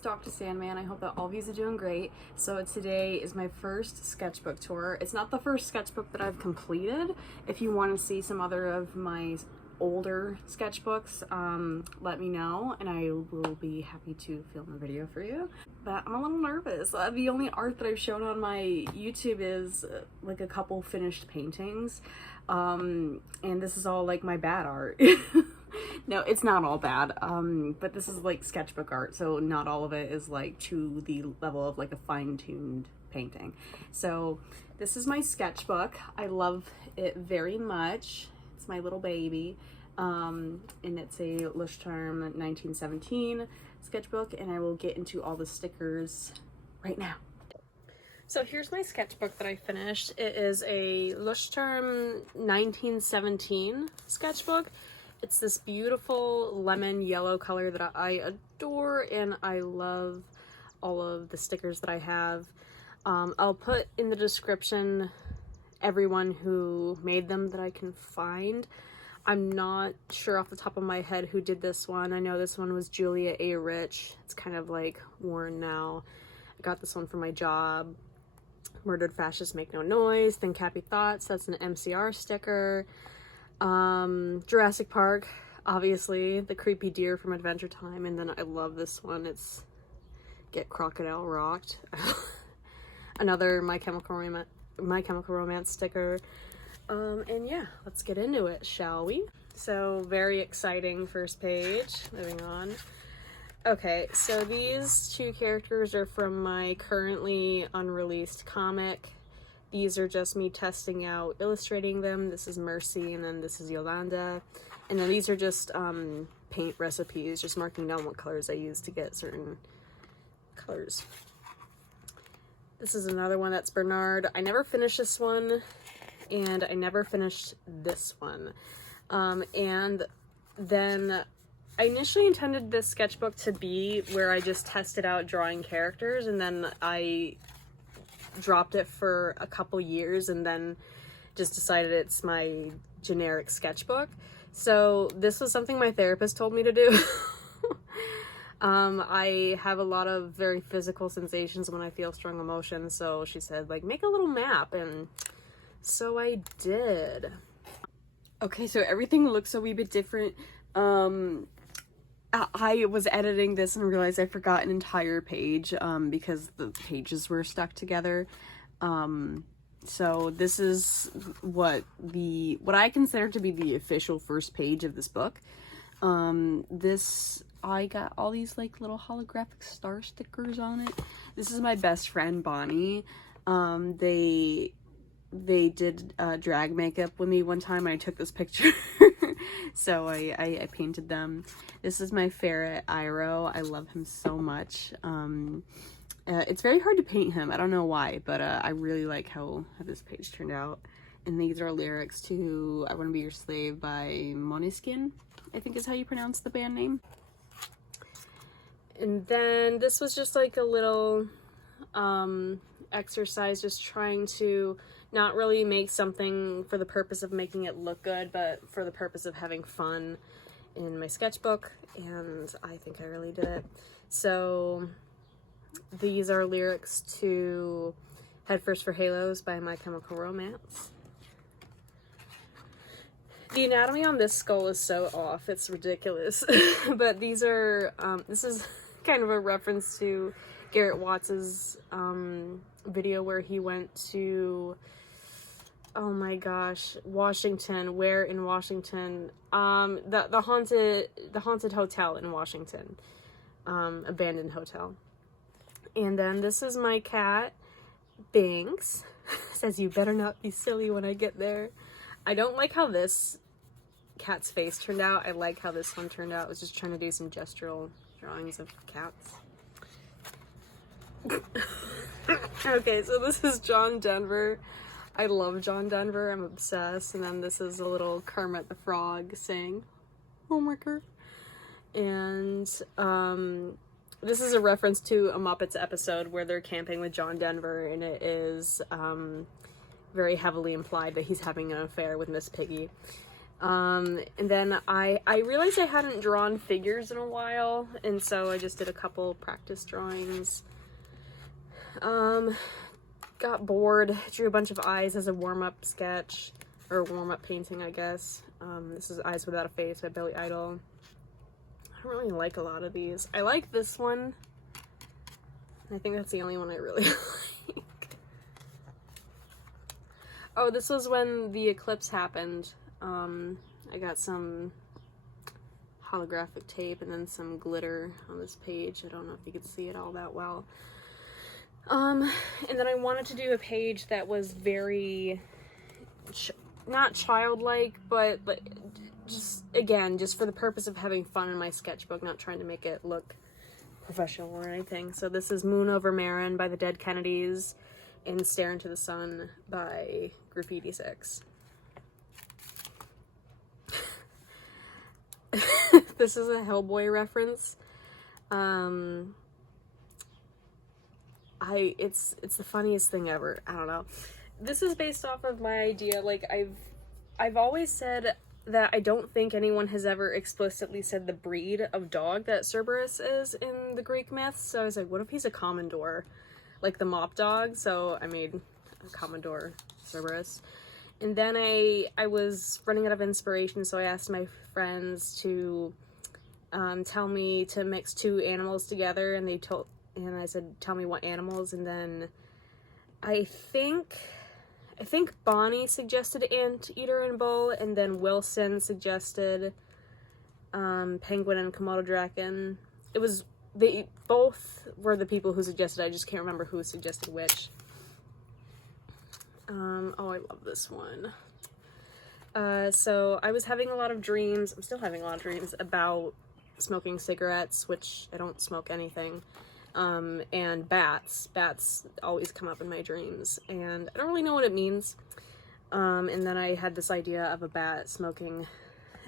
it's Dr. Sandman. I hope that all of you are doing great. So today is my first sketchbook tour. It's not the first sketchbook that I've completed. If you want to see some other of my older sketchbooks, let me know and I will be happy to film a video for you. But I'm a little nervous. The only art that I've shown on my YouTube is like a couple finished paintings, and this is all like my bad art. No, it's not all bad, but this is like sketchbook art, so not all of it is like to the level of like a fine-tuned painting. So this is my sketchbook. I love it very much. It's my little baby, and it's a Leuchtturm 1917 sketchbook, and I will get into all the stickers right now. So here's my sketchbook that I finished. It is a Leuchtturm 1917 sketchbook. It's this beautiful lemon yellow color that I adore, and I love all of the stickers that I have. I'll put in the description everyone who made them that I can find. I'm not sure off the top of my head who did this one. I know this one was Julia A. Rich. It's kind of like worn now. I got this one for my job. Murdered Fascists Make No Noise. Think Happy Thoughts. That's an MCR sticker. Jurassic Park, obviously, the creepy deer from Adventure Time, and then I love this one. It's Get Crocodile Rocked. Another My Chemical Romance sticker. And yeah, let's get into it, shall we? So very exciting first page. Moving on. Okay, so these two characters are from my currently unreleased comic. These are just me testing out illustrating them. This is Mercy, and then this is Yolanda. And then these are just paint recipes, just marking down what colors I use to get certain colors. This is another one that's Bernard. I never finished this one, and I never finished this one. And then I initially intended this sketchbook to be where I just tested out drawing characters, and then I dropped it for a couple years and then just decided it's my generic sketchbook. So this was something my therapist told me to do. I have a lot of very physical sensations when I feel strong emotions, so she said, like, make a little map, and so I did. Okay, so everything looks a wee bit different. I was editing this and realized I forgot an entire page because the pages were stuck together. So this is what I consider to be the official first page of this book. I got all these like little holographic star stickers on it. This is my best friend Bonnie. They did drag makeup with me one time and I took this picture. So I painted them. This is my ferret, Iroh. I love him so much. It's very hard to paint him. I don't know why, but I really like how this page turned out. And these are lyrics to I Want to Be Your Slave by Måneskin, I think is how you pronounce the band name. And then this was just like a little exercise, just trying to not really make something for the purpose of making it look good, but for the purpose of having fun in my sketchbook, and I think I really did it. So these are lyrics to Head First for Halos by My Chemical Romance. The anatomy on this skull is so off, it's ridiculous. But these are, this is kind of a reference to Garrett Watts's video where he went to, oh my gosh, Washington. Where in Washington? The haunted hotel in Washington, abandoned hotel. And then this is my cat, Binks. Says, you better not be silly when I get there. I don't like how this cat's face turned out. I like how this one turned out. I was just trying to do some gestural drawings of cats. Okay, so this is John Denver. I love John Denver. I'm obsessed. And then this is a little Kermit the Frog saying, "Homeworker." And this is a reference to a Muppets episode where they're camping with John Denver, and it is very heavily implied that he's having an affair with Miss Piggy. And then I realized I hadn't drawn figures in a while, and so I just did a couple practice drawings. Got bored, drew a bunch of eyes as a warm-up sketch, or warm-up painting, I guess. This is Eyes Without a Face by Billy Idol. I don't really like a lot of these. I like this one. I think that's the only one I really like. Oh, this was when the eclipse happened. I got some holographic tape and then some glitter on this page. I don't know if you could see it all that well. And then I wanted to do a page that was very, not childlike, but just, again, just for the purpose of having fun in my sketchbook, not trying to make it look professional or anything. So this is Moon Over Marin by the Dead Kennedys and Stare Into the Sun by Graffiti 6. This is a Hellboy reference. It's the funniest thing ever. I don't know. This is based off of my idea. Like, I've always said that I don't think anyone has ever explicitly said the breed of dog that Cerberus is in the Greek myths. So I was like, what if he's a Commodore? Like the mop dog. So I made a Commodore Cerberus. And then I was running out of inspiration, so I asked my friends to tell me to mix two animals together, and I said, tell me what animals, and then I think Bonnie suggested anteater and bull, and then Wilson suggested penguin and Komodo dragon. They both were the people who suggested. I just can't remember who suggested which. Oh, I love this one. So I was having a lot of dreams, I'm still having a lot of dreams about smoking cigarettes, which I don't smoke anything, and bats. Bats always come up in my dreams, and I don't really know what it means. And then I had this idea of a bat smoking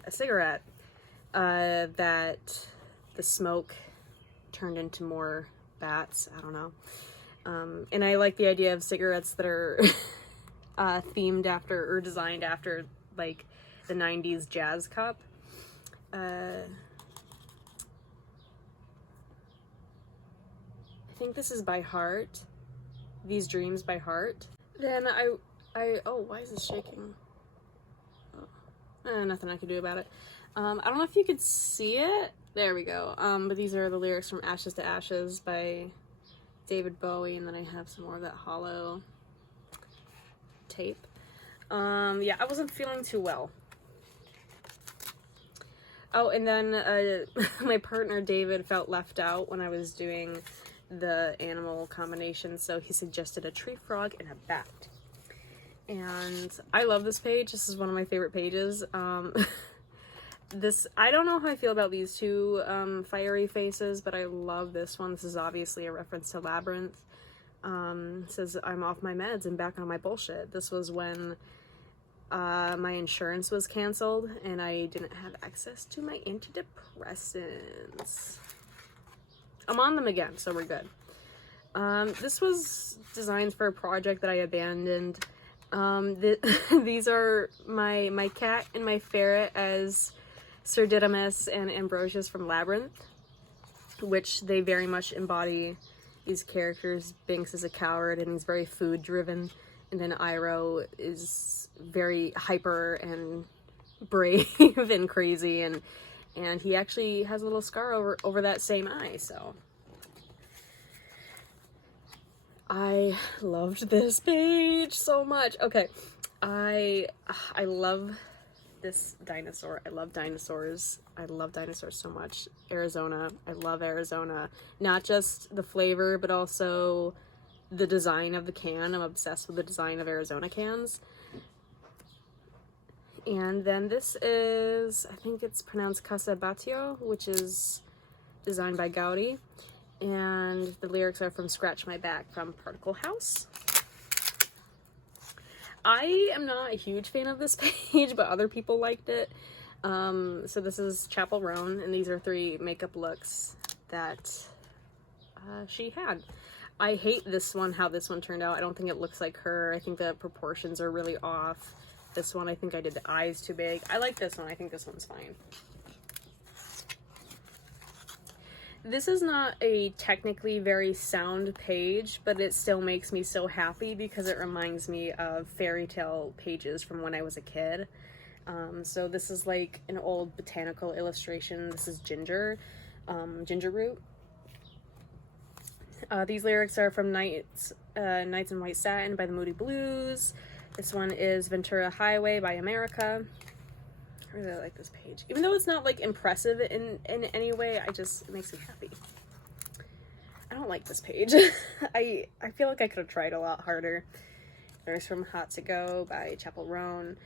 a cigarette, that the smoke turned into more bats. I don't know. And I like the idea of cigarettes that are themed after or designed after like the 90s jazz cup. I think this is by Heart. These Dreams by Heart. Then oh, why is this shaking? Oh. Nothing I can do about it. I don't know if you could see it. There we go. But these are the lyrics from Ashes to Ashes by David Bowie, and then I have some more of that hollow tape. Yeah, I wasn't feeling too well. Oh, and then my partner David felt left out when I was doing the animal combination, so he suggested a tree frog and a bat. And I love this page. This is one of my favorite pages. I don't know how I feel about these two fiery faces, but I love this one. This is obviously a reference to Labyrinth. It says, I'm off my meds and back on my bullshit. This was when my insurance was canceled and I didn't have access to my antidepressants. I'm on them again, so we're good. This was designed for a project that I abandoned. These are my cat and my ferret as Sir Didymus and Ambrosius from Labyrinth, which they very much embody these characters. Binks is a coward and he's very food driven, and then Iroh is very hyper and brave and crazy, and he actually has a little scar over that same eye. So I loved this page so much. Okay, I love this dinosaur. I love dinosaurs. I love dinosaurs so much. Arizona. I love Arizona. Not just the flavor, but also the design of the can. I'm obsessed with the design of Arizona cans. And then this is, I think it's pronounced Casa Batio, which is designed by Gaudi. And the lyrics are from Scratch My Back from Particle House. I am not a huge fan of this page, but other people liked it. So this is Chapel Roan, and these are 3 makeup looks that she had. I hate this one, how this one turned out. I don't think it looks like her. I think the proportions are really off. This one, I think I did the eyes too big. I like this one. I think this one's fine. This is not a technically very sound page, but it still makes me so happy because it reminds me of fairy tale pages from when I was a kid. So this is like an old botanical illustration. This is ginger, ginger root. These lyrics are from Nights in White Satin by the Moody Blues. This one is Ventura Highway by America. I really like this page. Even though it's not like impressive in any way, it makes me happy. I don't like this page. I feel like I could have tried a lot harder. There's from Hot to Go by Chapel Roan.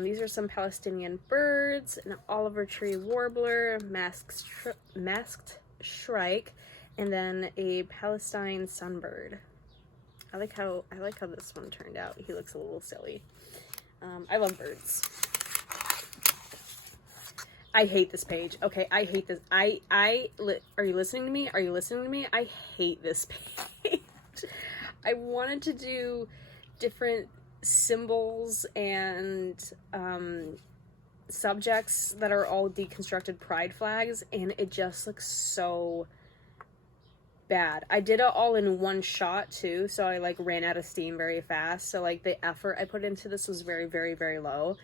These are some Palestinian birds, an Oliver Tree warbler, masked shrike, and then a Palestine sunbird. I like how this one turned out. He looks a little silly. I love birds. I hate this page. Okay, I hate this. Are you listening to me? Are you listening to me? I hate this page. I wanted to do different symbols and subjects that are all deconstructed pride flags, and it just looks so bad. I did it all in one shot too, so I like ran out of steam very fast. So like the effort I put into this was very, very, very low.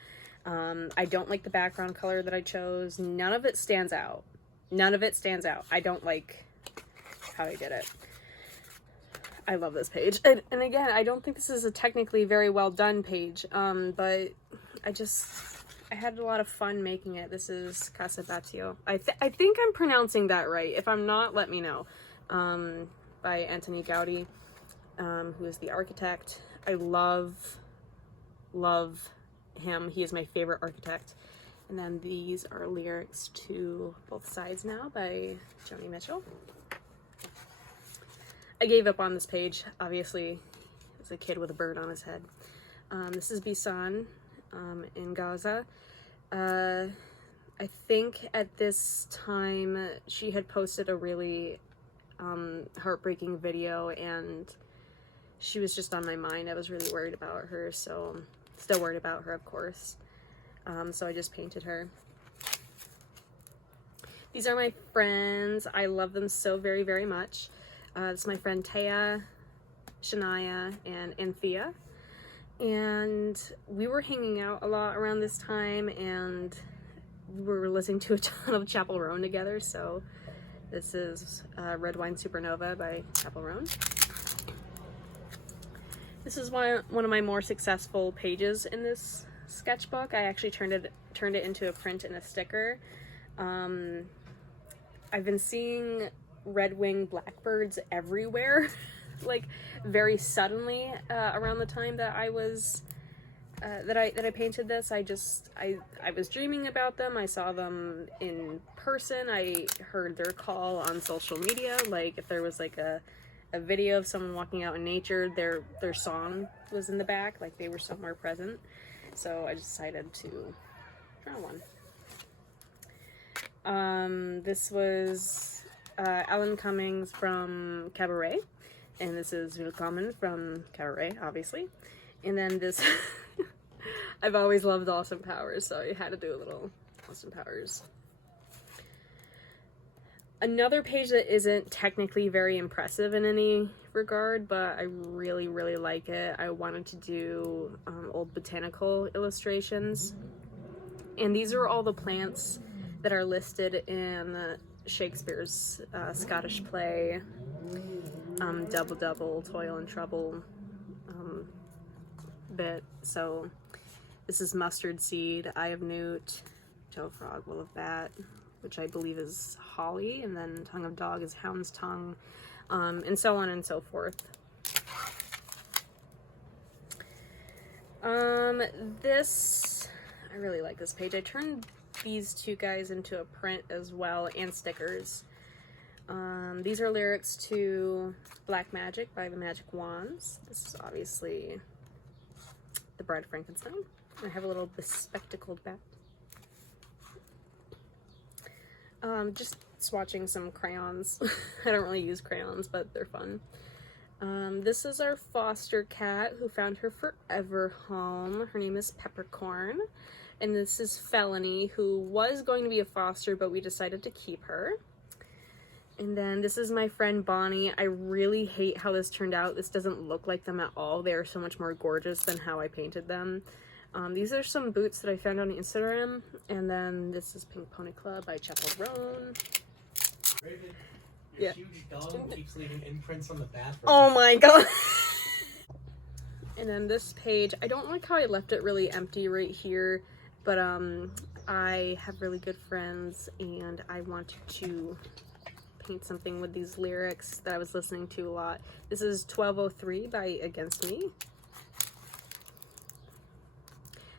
I don't like the background color that I chose. None of it stands out. None of it stands out. I don't like how I did it. I love this page. And again, I don't think this is a technically very well done page, but I had a lot of fun making it. This is Casa Batio. I think I'm pronouncing that right. If I'm not, let me know. By Antoni Gaudi, who is the architect. I love him. He is my favorite architect. And then these are lyrics to Both Sides Now by Joni Mitchell. I gave up on this page, obviously, as a kid with a bird on his head. This is Bisan in Gaza. I think at this time she had posted a really heartbreaking video, and she was just on my mind. I was really worried about her, so still worried about her, of course. So I just painted her. These are my friends. I love them so very, very much. This is my friend Taya, Shania, and Anthea. And we were hanging out a lot around this time, and we were listening to a ton of Chapel Roan together. So this is Red Wine Supernova by Chapel Roan. This is one of my more successful pages in this sketchbook. I actually turned it into a print and a sticker. I've been seeing red-winged blackbirds everywhere, like very suddenly around the time that I was that I painted this. I was dreaming about them. I saw them in person. I heard their call on social media. Like if there was like a video of someone walking out in nature, their song was in the back, like they were somewhere present. So I decided to draw one. This was Ellen Cummings from Cabaret, and this is Willkommen from Cabaret, obviously. And then this, I've always loved Austin Powers, so I had to do a little Austin Powers. Another page that isn't technically very impressive in any regard, but I really, really like it. I wanted to do old botanical illustrations. And these are all the plants that are listed in Shakespeare's Scottish play, Double Double, Toil and Trouble bit. So this is mustard seed, eye of newt, toe frog, will of bat, which I believe is holly, and then tongue of dog is hound's tongue, and so on and so forth. This, I really like this page. I turned these two guys into a print as well, and stickers. These are lyrics to Black Magic by the Magic Wands. This is obviously the Bride of Frankenstein. I have a little bespectacled bat. Just swatching some crayons. I don't really use crayons, but they're fun. This is our foster cat who found her forever home. Her name is Peppercorn. And this is Felony, who was going to be a foster, but we decided to keep her. And then this is my friend Bonnie. I really hate how this turned out. This doesn't look like them at all. They are so much more gorgeous than how I painted them. These are some boots that I found on Instagram. And then this is Pink Pony Club by Chapel Roan. Raven, your huge dog keeps leaving imprints on the bathroom. Oh my god. And then this page, I don't like how I left it really empty right here, but I have really good friends and I wanted to paint something with these lyrics that I was listening to a lot. This is 1203 by Against Me.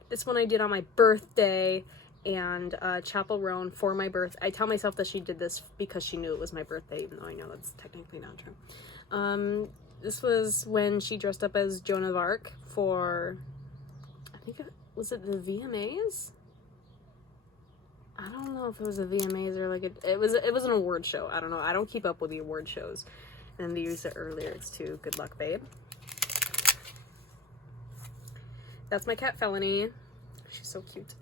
This one I did on my birthday, and Chapel Roan for my birthday. I tell myself that she did this because she knew it was my birthday, even though I know that's technically not true. This was when she dressed up as Joan of Arc for, I think was it the VMAs? I don't know if it was the VMAs or like it was an award show. I don't know. I don't keep up with the award shows. And these are lyrics to Good Luck Babe. That's my cat Felony. She's so cute.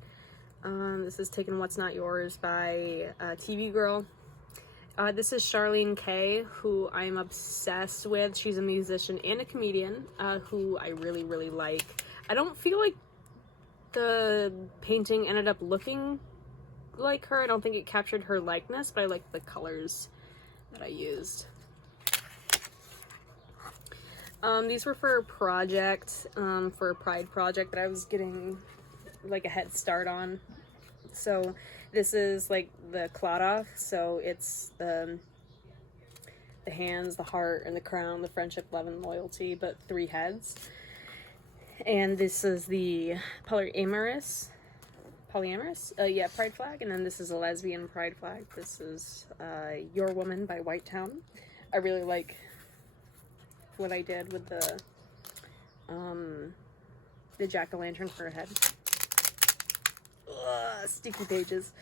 This is Taken What's Not Yours by TV Girl. This is Charlene K, who I'm obsessed with. She's a musician and a comedian who I really, really like. I don't feel like the painting ended up looking like her. I don't think it captured her likeness, but I like the colors that I used. These were for a project, for a pride project that I was getting like a head start on. So this is like the cloud off, so it's the hands, the heart, and the crown, the friendship, love, and loyalty, but 3 heads. And this is the polyamorous, pride flag, and then this is a lesbian pride flag. This is Your Woman by Whitetown. I really like what I did with the jack-o'-lantern for her head. Ugh, sticky pages.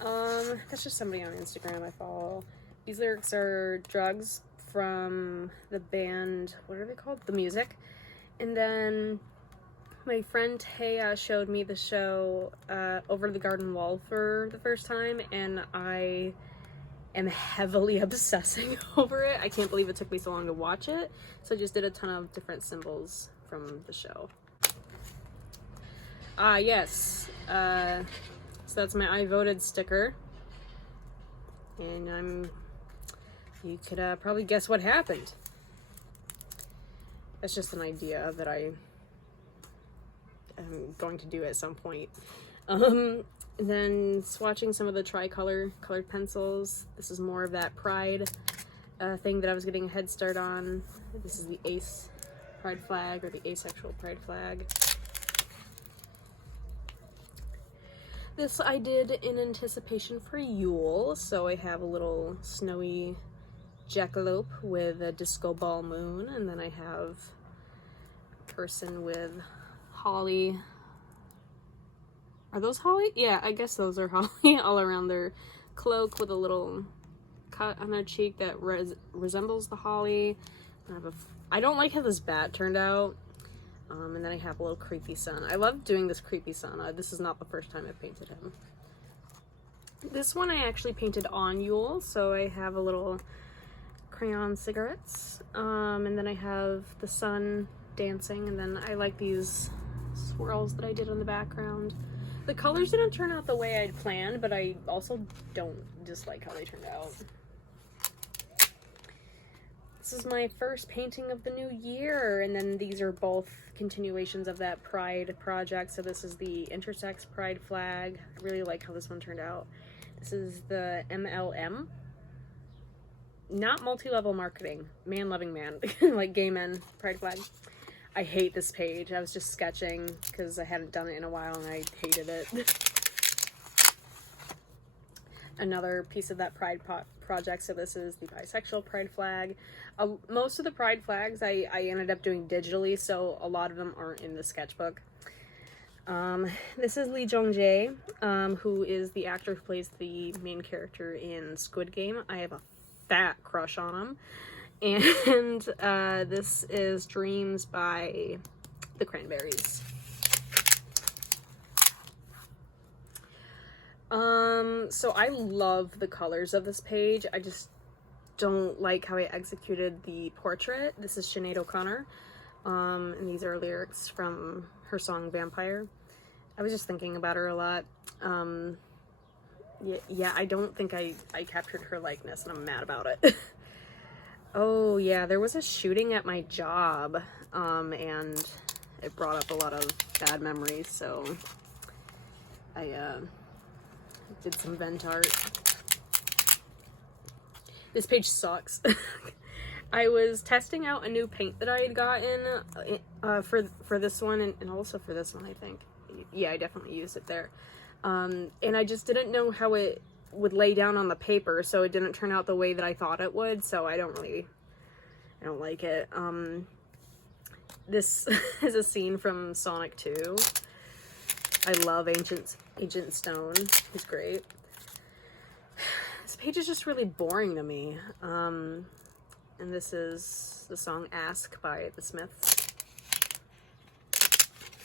That's just somebody on Instagram I follow. These lyrics are Drugs from the band, what are they called? The Music. And then my friend Taya showed me the show Over the Garden Wall for the first time, and I am heavily obsessing over it. I can't believe it took me so long to watch it. So I just did a ton of different symbols from the show. Yes. So that's my I voted sticker. And you could probably guess what happened. That's just an idea that I am going to do at some point. And then swatching some of the tricolor colored pencils. This is more of that pride thing that I was getting a head start on. This is the ace pride flag, or the asexual pride flag. This I did in anticipation for Yule, so I have a little snowy jackalope with a disco ball moon, and then I have a person with holly. Are those holly? Yeah, I guess those are holly all around their cloak, with a little cut on their cheek that resembles the holly. I don't like how this bat turned out. And then I have a little creepy sun. I love doing this creepy sun. This is not the first time I've painted him. This one I actually painted on Yule, so I have a little crayon cigarettes. And then I have the sun dancing, and then I like these swirls that I did in the background. The colors didn't turn out the way I'd planned, but I also don't dislike how they turned out. This is my first painting of the new year, and then these are both continuations of that pride project. So this is the intersex pride flag. I really like how this one turned out. This is the MLM. Not multi-level marketing. Man-loving man. Like gay men pride flag. I hate this page. I was just sketching because I hadn't done it in a while and I hated it. Another piece of that pride project. So this is the bisexual pride flag. Most of the pride flags I ended up doing digitally, so a lot of them aren't in the sketchbook. This is Lee Jong-jae, who is the actor who plays the main character in Squid Game. I have a fat crush on him. And this is Dreams by the Cranberries. So I love the colors of this page. I just don't like how I executed the portrait. This is Sinead O'Connor, and these are lyrics from her song Vampire. I was just thinking about her a lot. Yeah, I don't think I captured her likeness, and I'm mad about it. Oh yeah, there was a shooting at my job, and it brought up a lot of bad memories, so I did some vent art. This page sucks. I was testing out a new paint that I had gotten for this one, and also for this one, I think. Yeah, I definitely used it there. And I just didn't know how it would lay down on the paper, so it didn't turn out the way that I thought it would, so I don't like it. This is a scene from Sonic 2. I love Agent Stone. He's great. This page is just really boring to me. And this is the song Ask by the Smiths.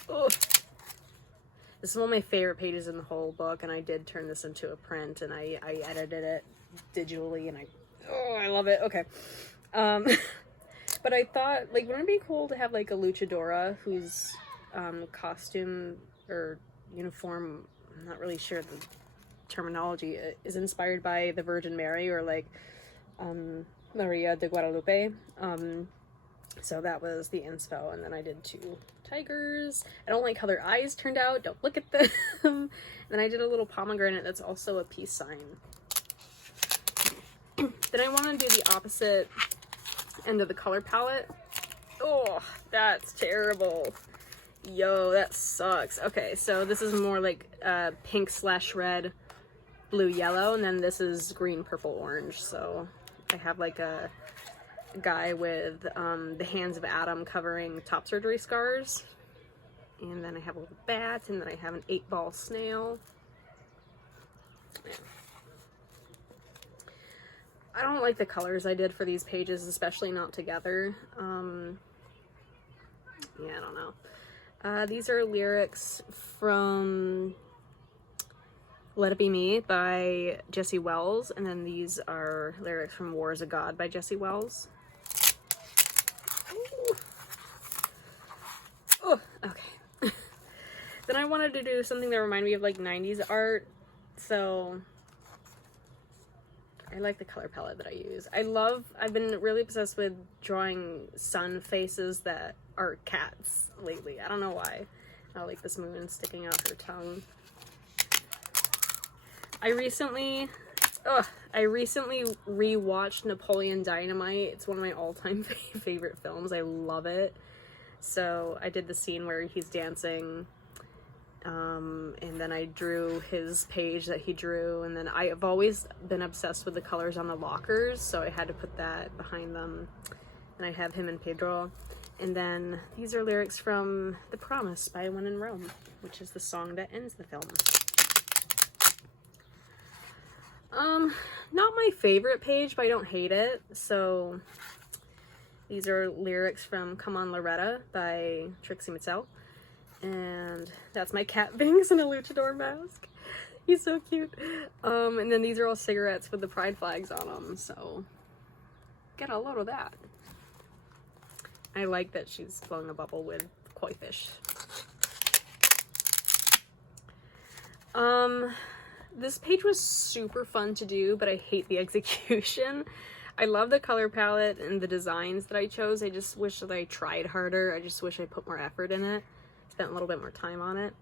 Ugh. This is one of my favorite pages in the whole book, and I did turn this into a print, and I edited it digitally, and I love it. Okay. But I thought, like, wouldn't it be cool to have, like, a luchadora whose costume or uniform, I'm not really sure the terminology, is inspired by the Virgin Mary or, like, Maria de Guadalupe. So that was the inspo, and then I did 2 tigers. I don't like how their eyes turned out. Don't look at them. And then I did a little pomegranate that's also a peace sign. Then I want to do the opposite end of the color palette. Oh, that's terrible. Yo, that sucks. Okay, so this is more like pink/red, blue, yellow, and then this is green, purple, orange. So I have like a guy with the hands of Adam covering top surgery scars, and then I have a little bat, and then I have an 8-ball snail. I don't like the colors I did for these pages, especially not together. Yeah, I don't know. These are lyrics from Let It Be Me by Jesse Wells, and then these are lyrics from War is a God by Jesse Wells. Oh, okay. Then I wanted to do something that reminded me of like 90s art, so I like the color palette that I use. I've been really obsessed with drawing sun faces that are cats lately. I don't know why. I like this moon sticking out her tongue. I recently rewatched Napoleon Dynamite. It's one of my all-time favorite films. I love it. So I did the scene where he's dancing, and then I drew his page that he drew, and then I have always been obsessed with the colors on the lockers, so I had to put that behind them. And I have him and Pedro. And then these are lyrics from The Promise by When in Rome, which is the song that ends the film. Not my favorite page, but I don't hate it. So these are lyrics from Come On Loretta by Trixie Mattel. And that's my cat Binks in a luchador mask. He's so cute. And then these are all cigarettes with the pride flags on them, so get a load of that. I like that she's blowing a bubble with koi fish. This page was super fun to do, but I hate the execution. I love the color palette and the designs that I chose. I just wish that I tried harder. I just wish I put more effort in it. Spent a little bit more time on it.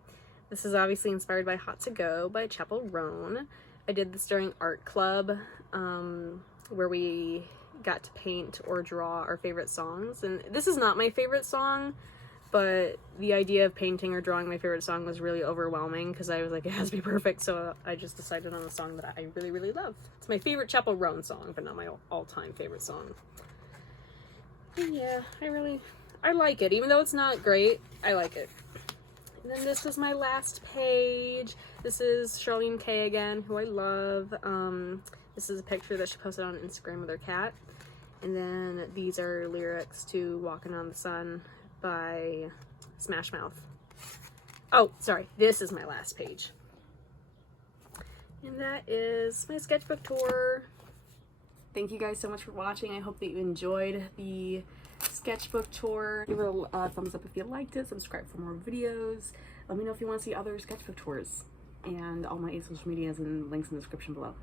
This is obviously inspired by Hot to Go by Chapel Roan. I did this during art club, where we got to paint or draw our favorite songs. And this is not my favorite song, but the idea of painting or drawing my favorite song was really overwhelming because I was like, it has to be perfect. So I just decided on a song that I really, really love. It's my favorite Chapel Roan song, but not my all-time favorite song. And yeah, I like it. Even though it's not great, I like it. And then this was my last page. This is Charlene Kay again, who I love. This is a picture that she posted on Instagram with her cat. And then these are lyrics to Walking on the Sun by Smash Mouth. Oh, sorry, this is my last page. And that is my sketchbook tour. Thank you guys so much for watching. I hope that you enjoyed the sketchbook tour. Give it a thumbs up if you liked it. Subscribe for more videos. Let me know if you want to see other sketchbook tours. And all my social medias and links in the description below.